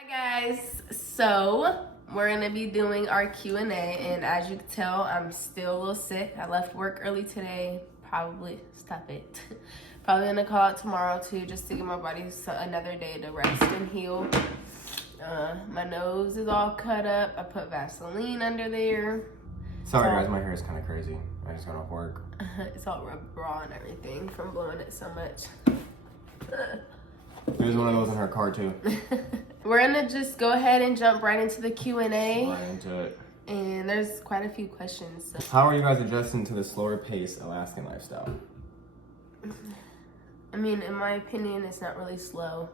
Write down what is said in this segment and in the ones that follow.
Hi guys, so we're gonna be doing our Q&A, and as you can tell, I'm still a little sick. I left work early today. Probably gonna call out tomorrow too, just to give my body another day to rest and heal. My nose is all cut up. I put Vaseline under there. Sorry guys, my hair is kind of crazy. I just got off work. It's all rubbed raw and everything from blowing it so much. There's one of those in her car too. We're gonna just go ahead and jump right into the Q&A. Right into it. And there's quite a few questions. So. How are you guys adjusting to the slower pace Alaskan lifestyle? I mean, in my opinion, it's not really slow.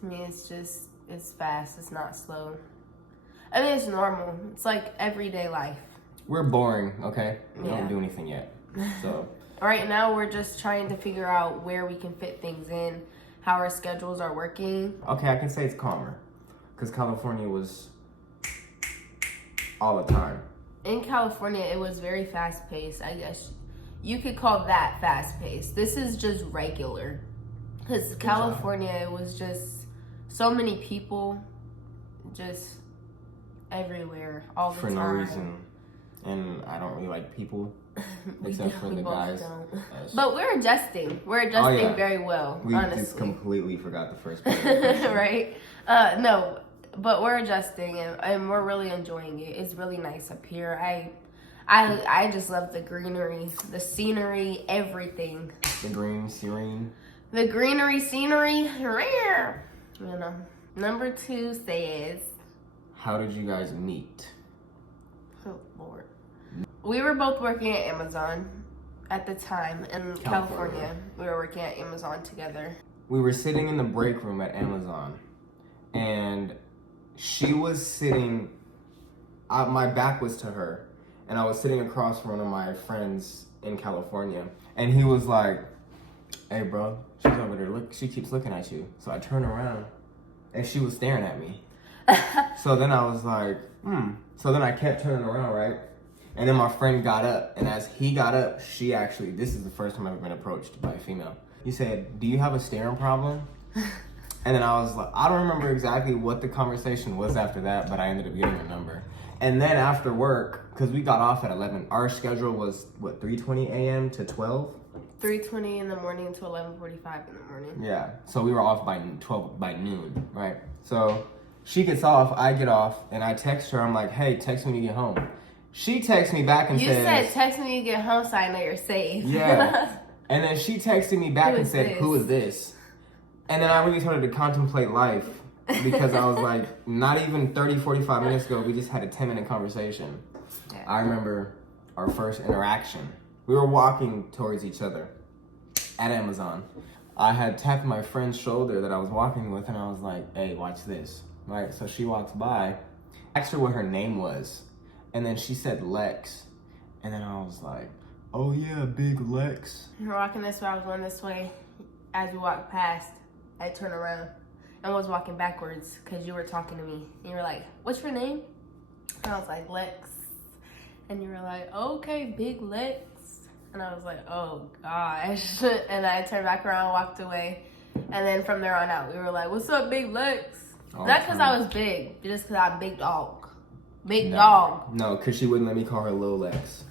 To me, it's fast. It's not slow. I mean, it's normal. It's like everyday life. We're boring, okay? We Yeah. don't do anything yet. So right now, we're just trying to figure out where we can fit things in, how our schedules are working. okay, I can say it's calmer. Because California was all the time. In California, it was very fast-paced. I guess you could call that fast-paced. This is just regular. Because California, it was just so many people just everywhere all the For time. no reason. And I don't really like people. Except for the guys. But we're adjusting. We're adjusting very well, we honestly. just completely forgot the first part. Right? No, but we're adjusting and we're really enjoying it. It's really nice up here. I just love the greenery, the scenery, everything. The green, serene. The greenery, scenery, rare. You know. Number 2 says, how did you guys meet? oh Lord. We were both working at Amazon at the time in California. We were working at Amazon together. We were sitting in the break room at Amazon, and she was sitting, my back was to her, and I was sitting across from one of my friends in California, and he was like, hey bro, she's over there, look, she keeps looking at you. So I turned around, and she was staring at me. So then I was like, So then I kept turning around, right? And then my friend got up, and as he got up, this is the first time I've ever been approached by a female. He said, do you have a staring problem? And then I was like, I don't remember exactly what the conversation was after that, but I ended up getting her number. And then after work, because we got off at 11, our schedule was, 3:20 a.m. to 12? 3:20 in the morning to 11:45 in the morning. Yeah, so we were off by noon, right? So she gets off, I get off, and I text her, I'm like, hey, text me when you get home. She texts me back and says... You said text me when you get home so I know you're safe. Yeah. And then she texted me back and said, who is this? And then I really started to contemplate life because I was like, not even 30, 45 minutes ago, we just had a 10-minute conversation. Yeah. I remember our first interaction. We were walking towards each other at Amazon. I had tapped my friend's shoulder that I was walking with, and I was like, hey, watch this. Right? So she walks by, asked her what her name was. And then she said Lexx. And then I was like, oh yeah, big Lexx. You were walking this way, I was going this way. As we walked past, I turned around and was walking backwards because you were talking to me. And you were like, what's your name? And I was like, Lexx. And you were like, okay, big Lexx. And I was like, oh gosh. And I turned back around and walked away. And then from there on out, we were like, what's up, big Lexx? Oh, not because I was big, just because I'm big dog. Big dog. No, because she wouldn't let me call her Lil Lexx.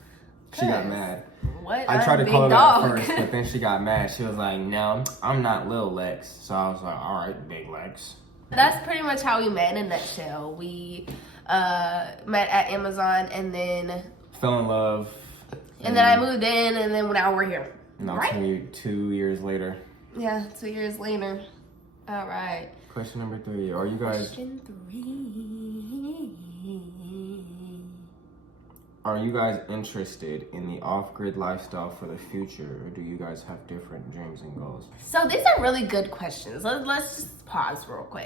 She got mad. What? I tried to call her that first, but then she got mad. She was like, no, I'm not Lil Lexx. So I was like, all right, big Lexx. That's pretty much how we met in a nutshell. We met at Amazon and then... fell in love. And then I moved in and then now we're here. No, right? 2 years later. Yeah, 2 years later. All right. Question number 3. Are you guys... Question 3. Are you guys interested in the off-grid lifestyle for the future, or do you guys have different dreams and goals? So these are really good questions. Let's just pause real quick.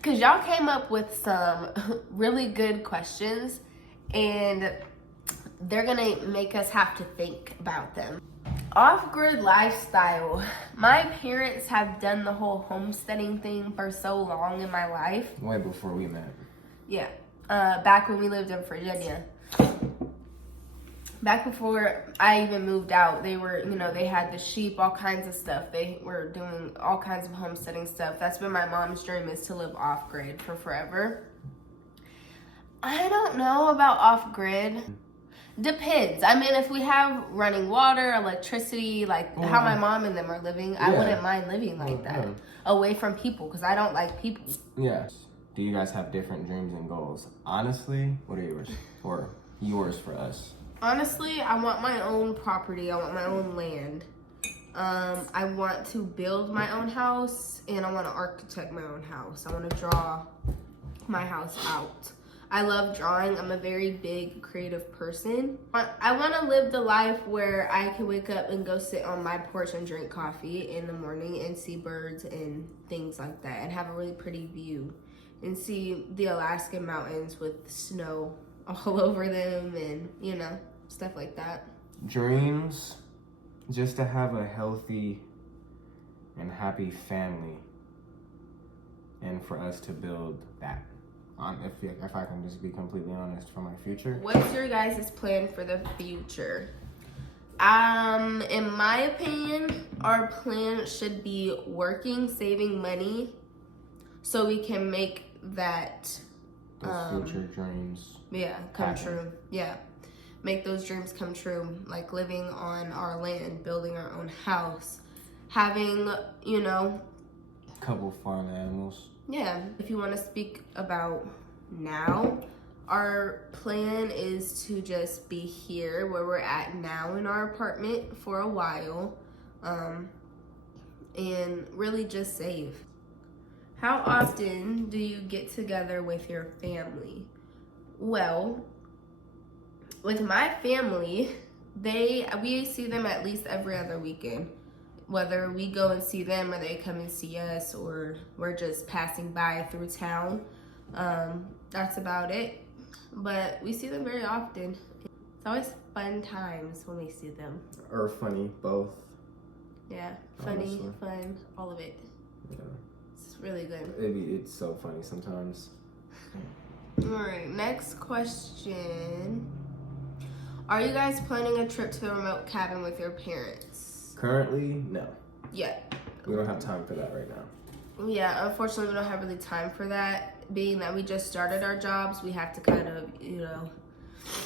Because y'all came up with some really good questions, and they're going to make us have to think about them. Off-grid lifestyle. My parents have done the whole homesteading thing for so long in my life. Way before we met. Yeah. Back when we lived in Virginia. back before I even moved out, they were, you know, they had the sheep, all kinds of stuff. They were doing all kinds of homesteading stuff. That's been my mom's dream, is to live off grid for forever. I don't know about off grid. Depends. I mean, if we have running water, electricity, like how my mom and them are living, I wouldn't mind living like that, away from people, because I don't like people. Yeah. Do you guys have different dreams and goals? Honestly, what are yours? Or yours for us? Honestly, I want my own property. I want my own land. I want to build my own house, and I want to architect my own house. I want to draw my house out. I love drawing. I'm a very big creative person. I want to live the life where I can wake up and go sit on my porch and drink coffee in the morning and see birds and things like that, and have a really pretty view and see the Alaskan mountains with snow all over them, and, you know, stuff like that. Dreams, just to have a healthy and happy family, and for us to build that. If I can just be completely honest, for my future. What's your guys' plan for the future? In my opinion, our plan should be working, saving money, so we can make that future dreams come true. Yeah, make those dreams come true, like living on our land, building our own house, having, you know, a couple farm animals. Yeah. If you want to speak about now, our plan is to just be here where we're at now in our apartment for a while, and really just save. How often do you get together with your family? Well, with my family, we see them at least every other weekend. Whether we go and see them or they come and see us, or we're just passing by through town. That's about it. But we see them very often. It's always fun times when we see them. Or funny, both. Yeah, funny, honestly. Fun, all of it. Yeah. It's really good. It's so funny sometimes. Alright, next question. Are you guys planning a trip to the remote cabin with your parents? Currently, no. Yeah. We don't have time for that right now. Yeah, unfortunately, we don't have really time for that. Being that we just started our jobs, we have to kind of, you know,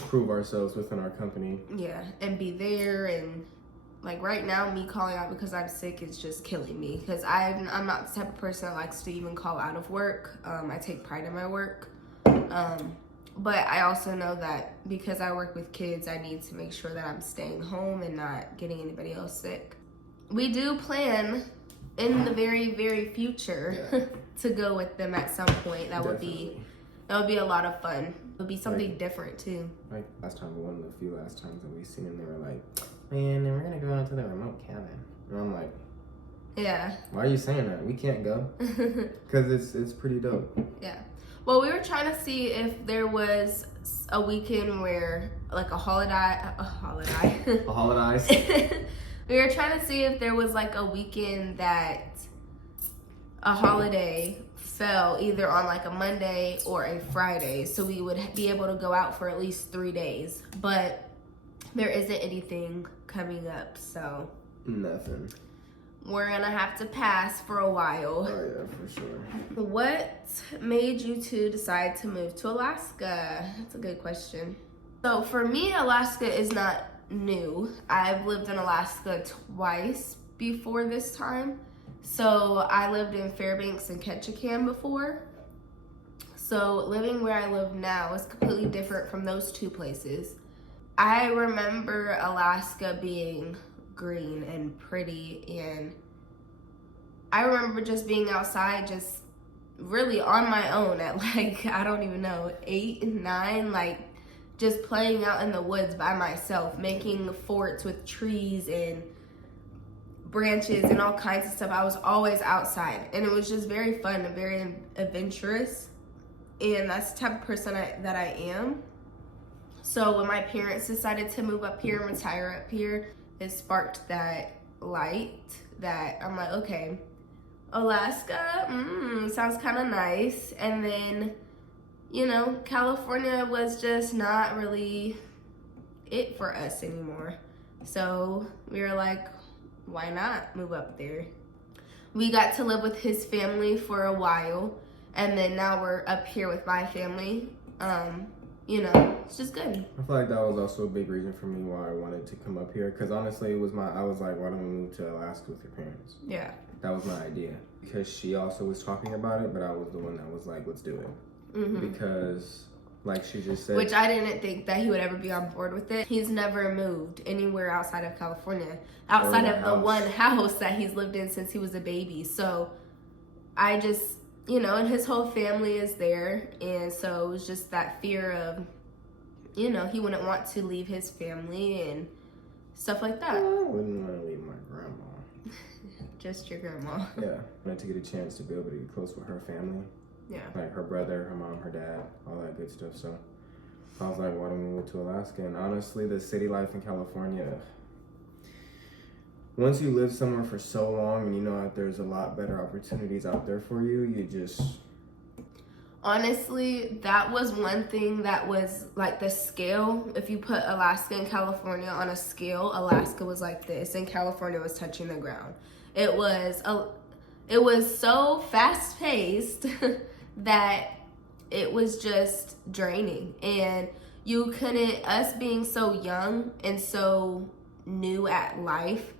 prove ourselves within our company. Yeah, and be there. And like right now, me calling out because I'm sick is just killing me, because I'm not the type of person that likes to even call out of work. I take pride in my work. But I also know that because I work with kids, I need to make sure that I'm staying home and not getting anybody else sick. We do plan in the very, very future to go with them at some point. That would be a lot of fun. It would be something different too. Like last time, one of the few last times that we seen them, they were like, "Man, we're gonna go into the remote cabin," and I'm like, "Yeah. Why are you saying that? We can't go." Because it's pretty dope. Yeah. Well, we were trying to see if there was a weekend where, like a holiday. We were trying to see if there was like a weekend that a holiday fell either on like a Monday or a Friday, so we would be able to go out for at least 3 days. But there isn't anything coming up, so nothing. We're gonna have to pass for a while. Oh yeah, for sure. What made you two decide to move to Alaska? That's a good question. So for me, Alaska is not new. I've lived in Alaska twice before this time. So I lived in Fairbanks and Ketchikan before. So living where I live now is completely different from those two places. I remember Alaska being green and pretty, and I remember just being outside, just really on my own at like, I don't even know, 8 and 9, like just playing out in the woods by myself, making forts with trees and branches and all kinds of stuff. I was always outside, and it was just very fun and very adventurous, and that's the type of person that I am. So when my parents decided to move up here and retire up here, it sparked that light that I'm like, okay, Alaska, sounds kind of nice. And then, you know, California was just not really it for us anymore. So we were like, why not move up there? We got to live with his family for a while, and then now we're up here with my family. You know, it's just good. I feel like that was also a big reason for me why I wanted to come up here. Because honestly, I was like, why don't we move to Alaska with your parents? Yeah. That was my idea. Because she also was talking about it, but I was the one that was like, let's do it. Mm-hmm. Because, like she just said. Which I didn't think that he would ever be on board with it. He's never moved anywhere outside of California. Outside of the one house that he's lived in since he was a baby. So, I just, you know, and his whole family is there. And so it was just that fear of, you know, he wouldn't want to leave his family and stuff like that. I wouldn't want to leave my grandma. Just your grandma. Yeah. I wanted to get a chance to be able to get close with her family. Yeah. Like her brother, her mom, her dad, all that good stuff. So I was like, why don't we move to Alaska? And honestly, the city life in California, once you live somewhere for so long and you know that there's a lot better opportunities out there for you, you just... Honestly, that was one thing that was like the scale. If you put Alaska and California on a scale, Alaska was like this and California was touching the ground. It was so fast paced that it was just draining. And you couldn't, us being so young and so new at life,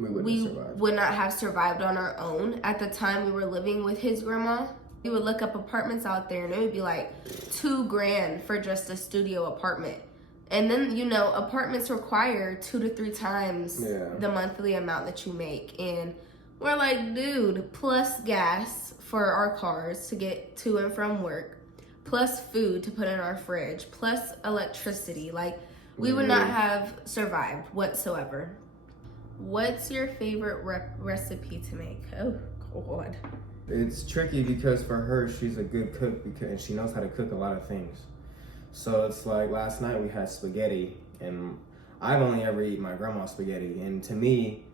we would not have survived on our own. At the time we were living with his grandma, we would look up apartments out there and it would be like $2,000 for just a studio apartment. And then, you know, apartments require 2 to 3 times the monthly amount that you make. And we're like, dude, plus gas for our cars to get to and from work, plus food to put in our fridge, plus electricity. Like, we would not have survived whatsoever. What's your favorite recipe to make? Oh, God. It's tricky because for her, she's a good cook and she knows how to cook a lot of things. So it's like last night we had spaghetti, and I've only ever eaten my grandma's spaghetti, and to me...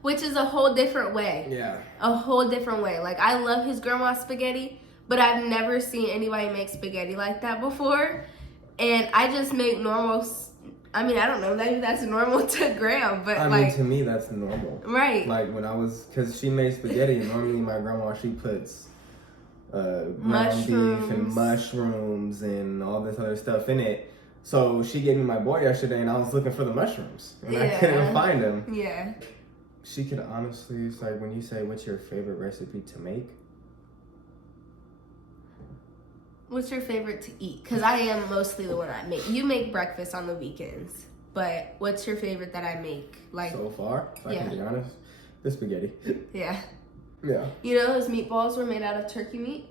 Which is a whole different way. Yeah. A whole different way. Like, I love his grandma's spaghetti, but I've never seen anybody make spaghetti like that before. And I just make normal... I mean, I don't know, maybe that's normal to Graham, but I mean, to me, that's normal. Right. Like, when I was... Because she made spaghetti, and normally my grandma, she puts... ground beef and mushrooms and all this other stuff in it. So she gave me my boy yesterday and I was looking for the mushrooms and I couldn't find them. Yeah. She could honestly, it's like when you say what's your favorite recipe to make? What's your favorite to eat? Because I am mostly the one I make. You make breakfast on the weekends, but what's your favorite that I make? Like, so far, if I can be honest, the spaghetti. Yeah. Yeah. You know those meatballs were made out of turkey meat?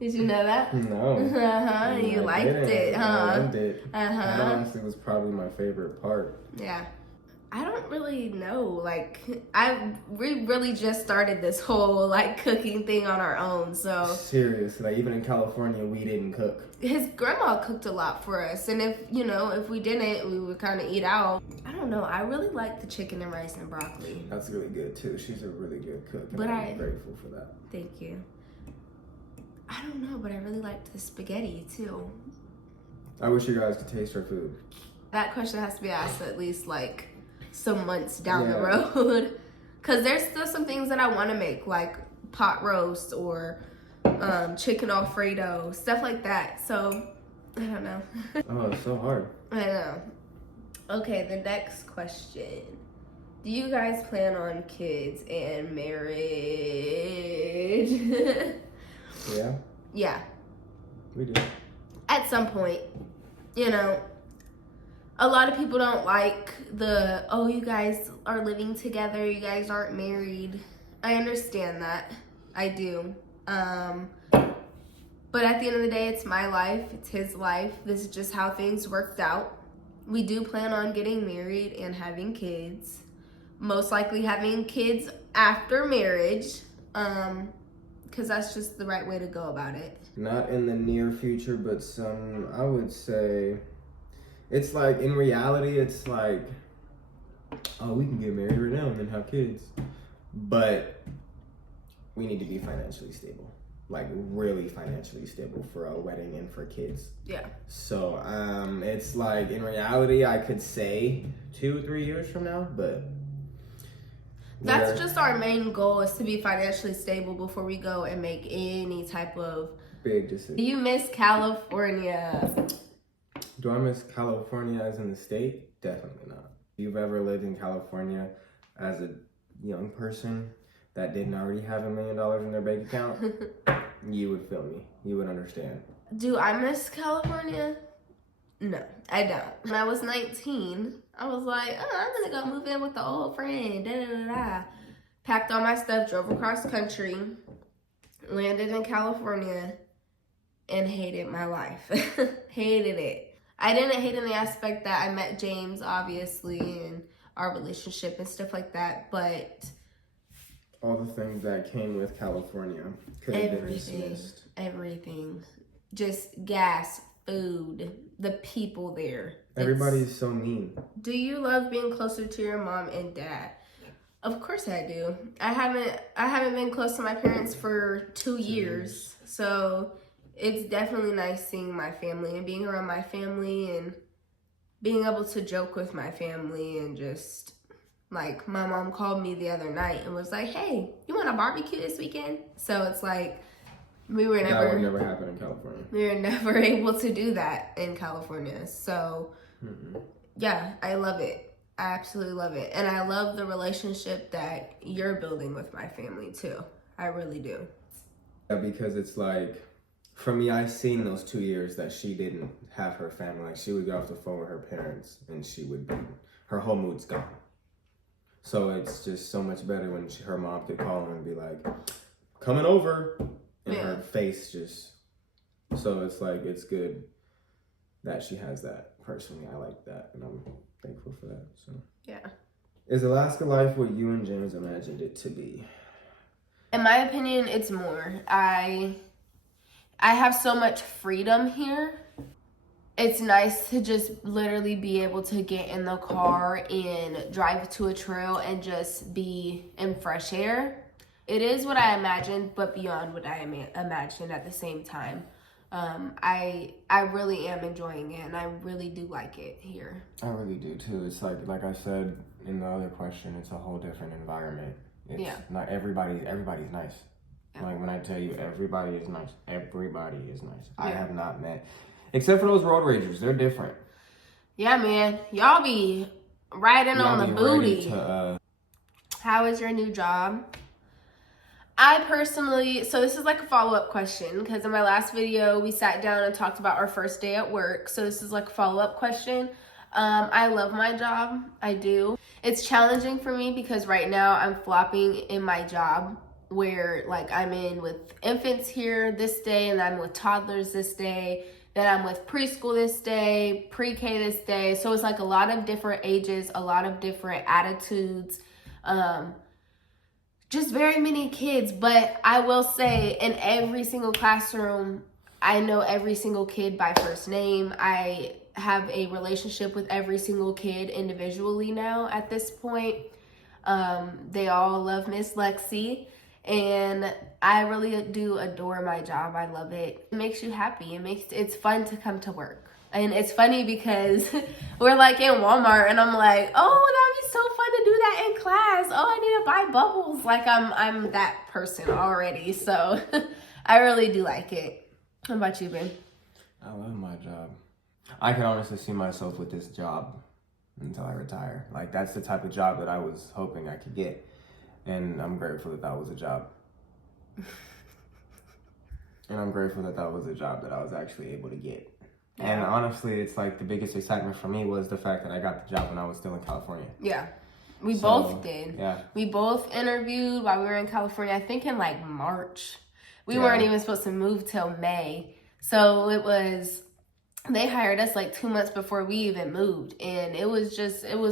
Did you know that? No. You liked it, huh? I loved it. That honestly was probably my favorite part. Yeah. I don't really know. Like, we really just started this whole, like, cooking thing on our own, so. Seriously, like, even in California, we didn't cook. His grandma cooked a lot for us, and if we didn't, we would kind of eat out. I don't know. I really like the chicken and rice and broccoli. That's really good, too. She's a really good cook, and but I'm grateful for that. Thank you. I don't know, but I really liked the spaghetti, too. I wish you guys could taste her food. That question has to be asked at least, like, some months down the road. Because there's still some things that I want to make, like pot roast or chicken Alfredo, stuff like that. So, I don't know. Oh, it's so hard. I know. Okay, the next question. Do you guys plan on kids and marriage? Yeah? Yeah. We do. At some point, a lot of people don't like you guys are living together, you guys aren't married. I understand that. I do. But at the end of the day, it's my life. It's his life. This is just how things worked out. We do plan on getting married and having kids. Most likely having kids after marriage. Because that's just the right way to go about it. Not in the near future, but I would say... It's like, in reality, it's like, oh, we can get married right now and then have kids. But we need to be financially stable. like really financially stable for a wedding and for kids. Yeah. So it's like in reality I could say 2-3 years from now, but that's just our main goal, is to be financially stable before we go and make any type of big decision. Do you miss California? Do I miss California as in the state? Definitely not. If you've ever lived in California as a young person that didn't already have $1 million in their bank account, you would feel me. You would understand. Do I miss California? No, I don't. When I was 19, I was like, oh, I'm gonna go move in with the old friend. Da, da, da, da. Packed all my stuff, drove across country, landed in California, and hated my life. Hated it. I didn't hate in the aspect that I met James, obviously, and our relationship and stuff like that, but all the things that came with California could have been dismissed. Everything. Just gas, food, the people there. Everybody's so mean. Do you love being closer to your mom and dad? Of course I do. I haven't been close to my parents for 2 years. So it's definitely nice seeing my family and being around my family and being able to joke with my family, and just like my mom called me the other night and was like, hey, you want a barbecue this weekend? So it's like that would never happen in California. We were never able to do that in California. So yeah, I love it. I absolutely love it. And I love the relationship that you're building with my family too. I really do. Yeah, because it's like, for me, I seen those 2 years that she didn't have her family. Like, she would get off the phone with her parents and she would be, her whole mood's gone. So it's just so much better when her mom could call her and be like, coming over. And her face just, so it's like, it's good that she has that. Personally, I like that, and I'm thankful for that. So yeah. Is Alaska life what you and James imagined it to be? In my opinion, it's more. I have so much freedom here. It's nice to just literally be able to get in the car and drive to a trail and just be in fresh air. It is what I imagined, but beyond what I imagined at the same time. I really am enjoying it, and I really do like it here. I really do too. It's like I said in the other question, it's a whole different environment. It's not everybody's nice. Yeah. Like when I tell you everybody is nice, everybody is nice. Yeah. I have not met, except for those road ragers, they're different. Yeah, man. Y'all be riding on the booty. How is your new job? I personally, so this is like a follow-up question, because in my last video, we sat down and talked about our first day at work. So this is like a follow-up question. I love my job. I do. It's challenging for me because right now I'm flopping in my job, where like I'm in with infants here this day, and I'm with toddlers this day. Then I'm with preschool this day, pre-K this day. So it's like a lot of different ages, a lot of different attitudes. Just very many kids, but I will say in every single classroom, I know every single kid by first name. I have a relationship with every single kid individually now at this point. They all love Miss Lexi, and I really do adore my job. I love it. It makes you happy. It's fun to come to work. And it's funny because we're like in Walmart and I'm like, oh, that'd be so fun to do that in class. Oh, I need to buy bubbles. Like I'm that person already. So I really do like it. How about you, Ben? I love my job. I can honestly see myself with this job until I retire. Like, that's the type of job that I was hoping I could get. And I'm grateful that that was a job. And I'm grateful that that was a job that I was actually able to get. Yeah. And honestly, it's like the biggest excitement for me was the fact that I got the job when I was still in California. Yeah. We both did. Yeah. We both interviewed while we were in California, I think in like March. We weren't even supposed to move till May. So they hired us like 2 months before we even moved. And it was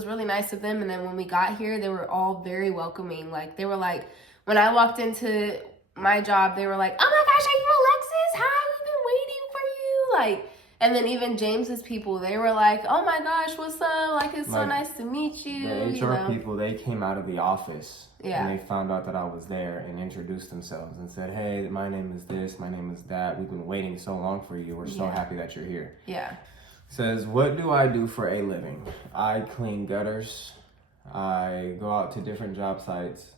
really nice of them. And then when we got here, they were all very welcoming. Like, they were like, when I walked into my job, they were like, oh my gosh, are you Alexis? Hi, we've been waiting for you. Like, And then even James's people, they were like, "Oh my gosh, what's up? Like, it's so nice to meet you." The HR people, they came out of the office. Yeah. And they found out that I was there and introduced themselves and said, "Hey, my name is this, my name is that. We've been waiting so long for you. We're so happy that you're here." Yeah. Says, "What do I do for a living? I clean gutters. I go out to different job sites,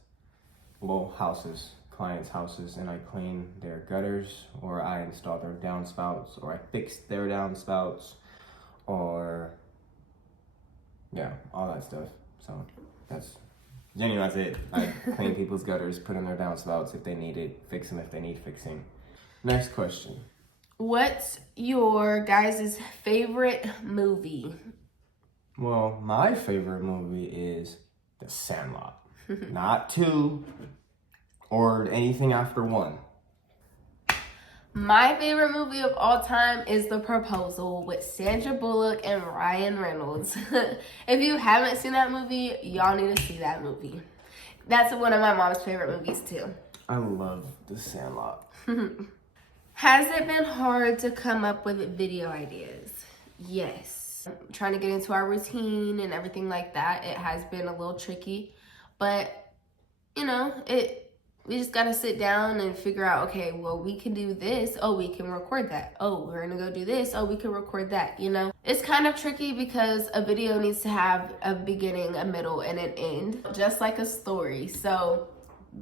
well, houses, clients' houses, and I clean their gutters, or I install their downspouts, or I fix their downspouts, or yeah, all that stuff." So that's it. I clean people's gutters, put in their downspouts if they need it, fix them if they need fixing. Next question. What's your guys' favorite movie? Well, my favorite movie is The Sandlot. Not 2 or anything after 1. My favorite movie of all time is The Proposal with Sandra Bullock and Ryan Reynolds. If you haven't seen that movie, y'all need to see that movie. That's one of my mom's favorite movies too. I love The Sandlot. Has it been hard to come up with video ideas? Yes. Trying to get into our routine and everything like that, it has been a little tricky. But, you know, we just gotta sit down and figure out, okay, well, we can do this. Oh, we can record that. Oh, we're gonna go do this. Oh, we can record that, you know? It's kind of tricky because a video needs to have a beginning, a middle, and an end, just like a story. So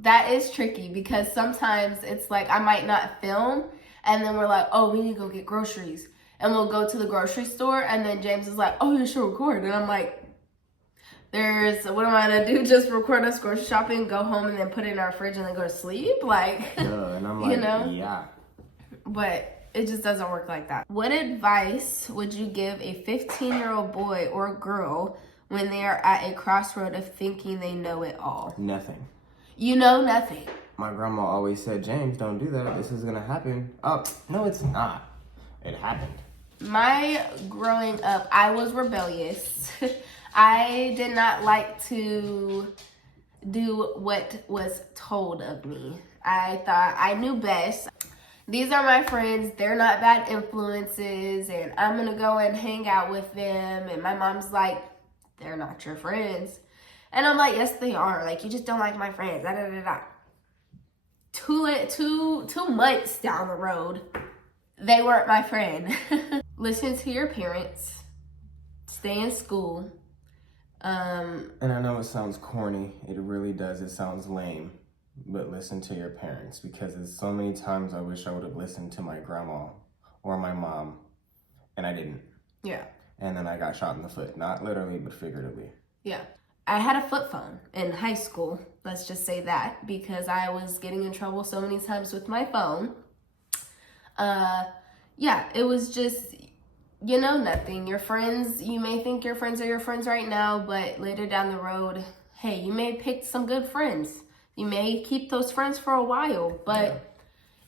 that is tricky because sometimes it's like I might not film and then we're like, oh, we need to go get groceries. And we'll go to the grocery store and then James is like, oh, you should record. And I'm like, what am I gonna do? Just record us grocery shopping, go home, and then put it in our fridge and then go to sleep? Like, and I'm like, you know? Yeah. But it just doesn't work like that. What advice would you give a 15-year-old boy or girl when they are at a crossroad of thinking they know it all? Nothing. You know nothing. My grandma always said, "James, don't do that. This is gonna happen." Oh, no, it's not. It happened. My growing up, I was rebellious. I did not like to do what was told of me. I thought I knew best. These are my friends. They're not bad influences, and I'm gonna go and hang out with them. And my mom's like, they're not your friends. And I'm like, yes, they are. Like, you just don't like my friends. Da, da, da, da. Two months down the road, they weren't my friend. Listen to your parents. Stay in school. And I know it sounds corny. It really does. It sounds lame. But listen to your parents, because there's so many times I wish I would have listened to my grandma or my mom, and I didn't. Yeah. And then I got shot in the foot. Not literally, but figuratively. Yeah. I had a flip phone in high school. Let's just say that, because I was getting in trouble so many times with my phone. Yeah, it was just, you know, nothing. Your friends, you may think your friends are your friends right now, but later down the road, hey, you may pick some good friends. You may keep those friends for a while, but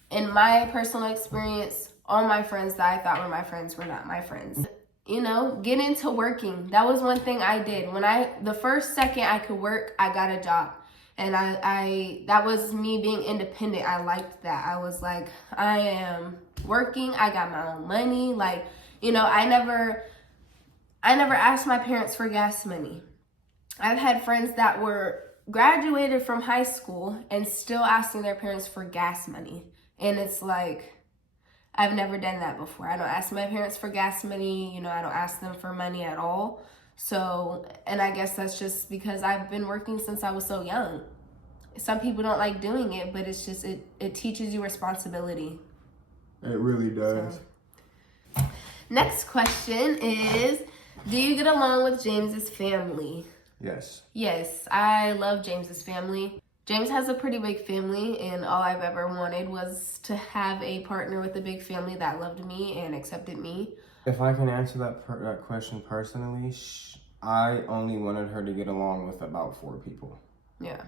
in my personal experience, all my friends that I thought were my friends were not my friends. You know, get into working. That was one thing I did. The first second I could work, I got a job. And that was me being independent. I liked that. I was like, I am working. I got my own money. Like, you know, I never asked my parents for gas money. I've had friends that were graduated from high school and still asking their parents for gas money. And it's like, I've never done that before. I don't ask my parents for gas money. You know, I don't ask them for money at all. So, and I guess that's just because I've been working since I was so young. Some people don't like doing it, but it's just, it teaches you responsibility. It really does. So. Next question is, do you get along with James's family? Yes. Yes, I love James's family. James has a pretty big family, and all I've ever wanted was to have a partner with a big family that loved me and accepted me. If I can answer that question personally, I only wanted her to get along with about 4 people. Yeah.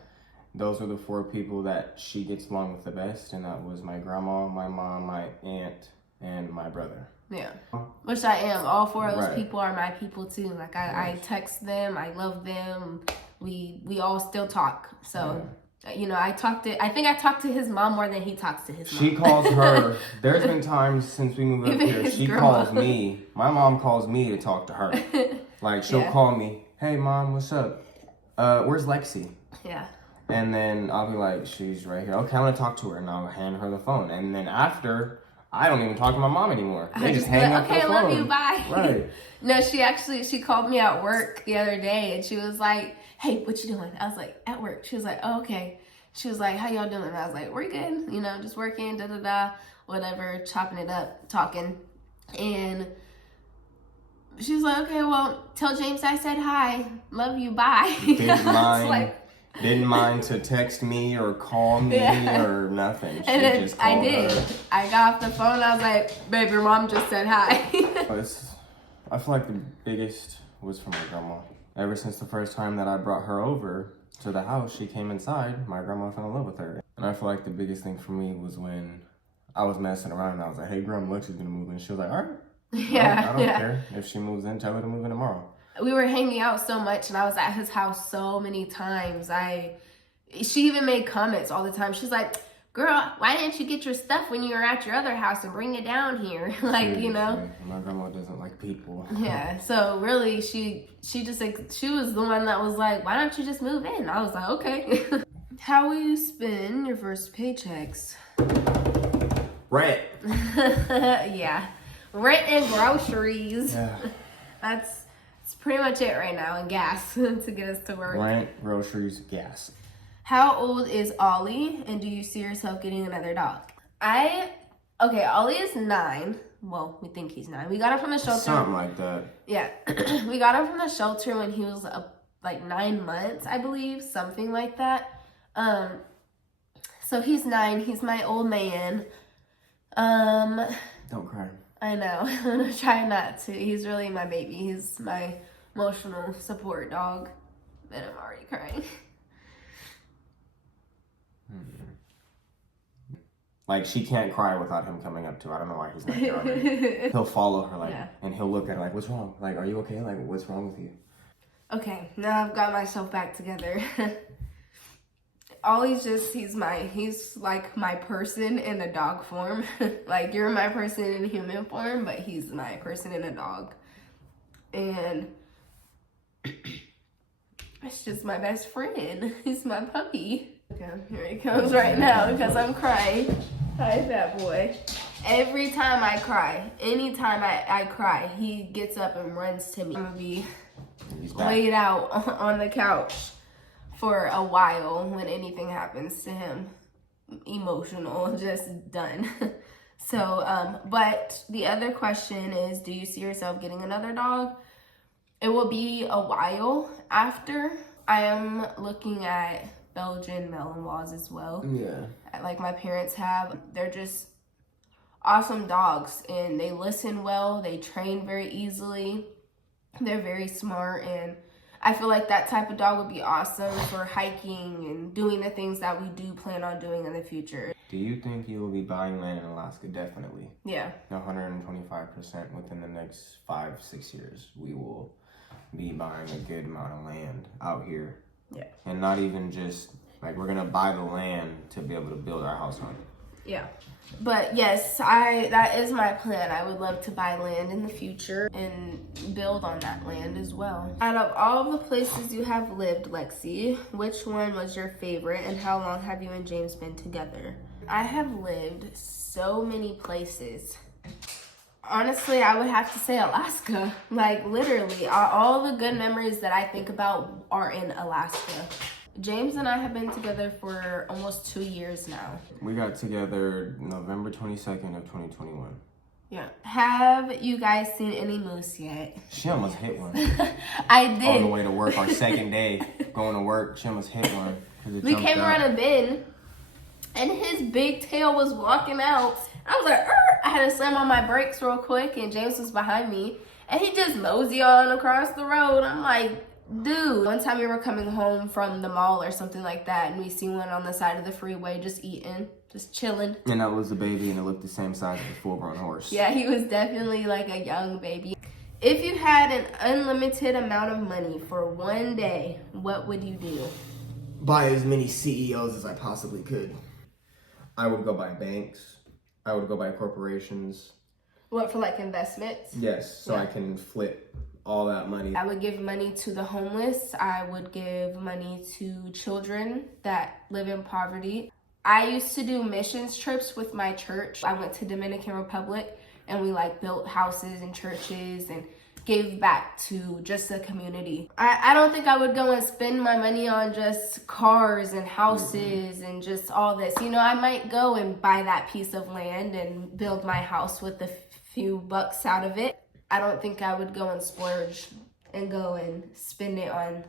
Those are the 4 people that she gets along with the best, and that was my grandma, my mom, my aunt, and my brother. Yeah, which I am. All 4 of those Right. people are my people too. Like I text them, I love them. We all still talk. So You know, I think I talked to his mom more than he talks to his mom. She calls her. There's been times since we moved up here, she grandma. calls me. My mom calls me to talk to her. Like, she'll call me, hey, Mom, what's up? Where's Lexi? Yeah. And then I'll be like, she's right here. Okay, I'm going to talk to her. And I'll hand her the phone. And then after, I don't even talk to my mom anymore. They just hang up the phone. Okay, love you, bye. Right. No, she called me at work the other day, and she was like, hey, what you doing? I was like, at work. She was like, oh, okay. She was like, how y'all doing? And I was like, we're good. You know, just working, da-da-da, whatever, chopping it up, talking. And she was like, okay, well, tell James I said hi. Love you, bye. Didn't mind to text me or call me or nothing. She and then just called I did. her. I got off the phone. I was like, babe, your mom just said hi. I feel like the biggest was from my grandma. Ever since the first time that I brought her over to the house, she came inside, my grandma fell in love with her. And I feel like the biggest thing for me was when I was messing around and I was like, hey, Grandma, Lexi's gonna move in. She was like, all right. I don't care. If she moves in, tell her to move in tomorrow. We were hanging out so much and I was at his house so many times. She even made comments all the time. She's like, girl, why didn't you get your stuff when you were at your other house and bring it down here? Like, you know. My grandma doesn't like people. Yeah, so really she was the one that was like, why don't you just move in? I was like, okay. How will you spend your first paychecks? Rent. Yeah. Rent and groceries. Yeah. That's pretty much it right now, and gas to get us to work. Rent, groceries, gas. How old is Ollie, and do you see yourself getting another dog? Ollie is 9. Well, we think he's 9. We got him from the shelter. Something like that. Yeah. We got him from the shelter when he was like 9 months, I believe. Something like that. So he's 9. He's my old man. Don't cry. I know. I'm going to try not to. He's really my baby. He's my emotional support dog. And I'm already crying. Like, she can't cry without him coming up to her. I don't know why he's not there already. He'll follow her, like, and he'll look at her like, what's wrong? Like, are you okay? Like, what's wrong with you? Okay, now I've got myself back together. Ollie's he's like my person in a dog form. Like, you're my person in human form, but he's my person in a dog. And it's just my best friend. He's my puppy. Okay, here he comes right now because I'm crying. Hi, fat boy. Every time I cry, anytime I cry, he gets up and runs to me. I'm gonna be laid out on the couch for a while when anything happens to him. Emotional, just done. So, but the other question is, do you see yourself getting another dog? It will be a while after. I am looking at Belgian Malinois as well. Yeah. Like my parents have. They're just awesome dogs, and they listen well. They train very easily. They're very smart, and I feel like that type of dog would be awesome for hiking and doing the things that we do plan on doing in the future. Do you think you will be buying land in Alaska? Definitely. Yeah. 125% within the next 5-6 years. We will be buying a good amount of land out here. Yeah. And not even just, like, we're going to buy the land to be able to build our house on. Yeah. But yes, that is my plan. I would love to buy land in the future and build on that land as well. Out of all the places you have lived, Lexi, which one was your favorite, and how long have you and James been together? I have lived so many places. Honestly, I would have to say Alaska. Like, literally, all the good memories that I think about are in Alaska. James and I have been together for almost 2 years now. We got together November 22nd of 2021. Yeah. Have you guys seen any moose yet? She almost hit one. I did. On the way to work, our second day going to work, she almost hit one. We came around a bend, and his big tail was walking out. I was like, Arr! I had to slam on my brakes real quick, and James was behind me, and he just mosey on across the road. I'm like, dude. One time we were coming home from the mall or something like that, and we see one on the side of the freeway just eating, just chilling. And that was the baby, and it looked the same size as a full-grown horse. Yeah, he was definitely like a young baby. If you had an unlimited amount of money for one day, what would you do? buy as many CEOs as I possibly could. I would go buy banks. I would go buy corporations. What, for like investments? Yes, so I can flip all that money. I would give money to the homeless. I would give money to children that live in poverty. I used to do missions trips with my church. I went to Dominican Republic and we like built houses and churches and gave back to just the community. I don't think I would go and spend my money on just cars and houses and just all this. You know, I might go and buy that piece of land and build my house with a few bucks out of it. I don't think I would go and splurge and go and spend it on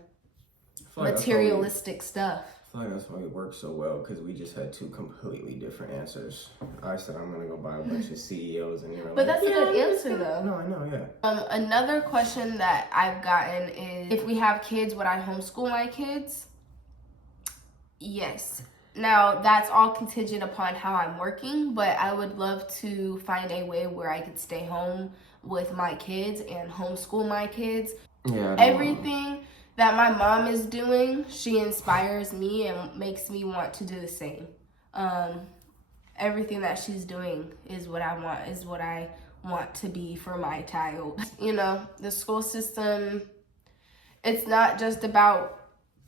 materialistic stuff. I feel like that's why we work so well, because we just had two completely different answers. I said I'm gonna go buy a bunch of CEOs, and you were But like, that's a good answer though. No, I know, yeah. Another question that I've gotten is, if we have kids, would I homeschool my kids? Yes. Now, that's all contingent upon how I'm working, but I would love to find a way where I could stay home with my kids and homeschool my kids. Yeah. Everything that my mom is doing, she inspires me and makes me want to do the same. Everything that she's doing is what I want to be for my child. You know, the school system, it's not just about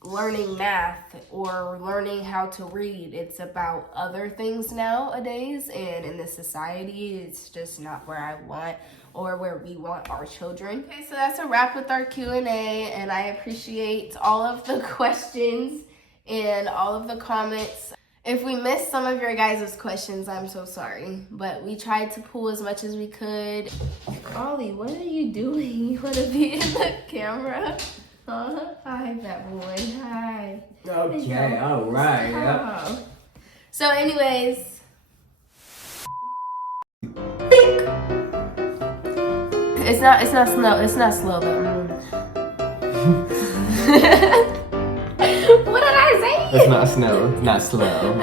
learning math or learning how to read. It's about other things nowadays, and in this society, it's just not where I want or where we want our children. Okay, so that's a wrap with our Q&A, and I appreciate all of the questions and all of the comments. If we missed some of your guys' questions, I'm so sorry, but we tried to pull as much as we could. Ollie, what are you doing? You want to be in the camera? Huh? Hi, fat boy. Hi. Okay, all right. Yep. So anyways. It's not slow though. What did I say? It's not snow, not slow.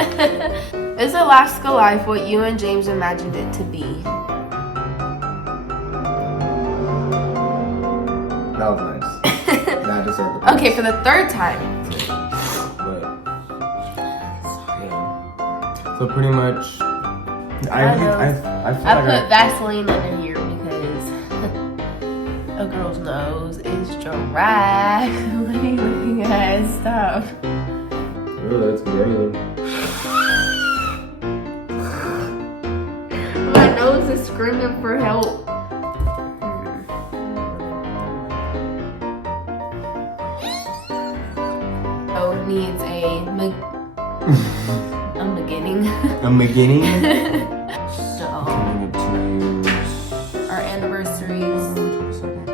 Is Alaska life what you and James imagined it to be? That was nice. That deserved the Okay, for the third time. But, yeah. So pretty much, I feel I like put Vaseline under here because a girl's nose is dry. What are you looking at? Stop. Oh, that's great. My nose is screaming for help. So it needs a beginning. A beginning? So Coming up to our anniversaries. 22nd.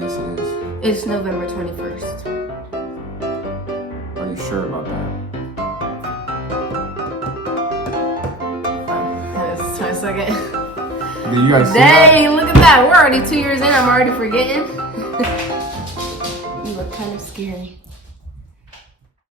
Yes, it is. It's November 21st. Are you sure about that? That's 22nd. Did you guys see that? Dang, look at that. We're already 2 years in. I'm already forgetting. You look kind of scary.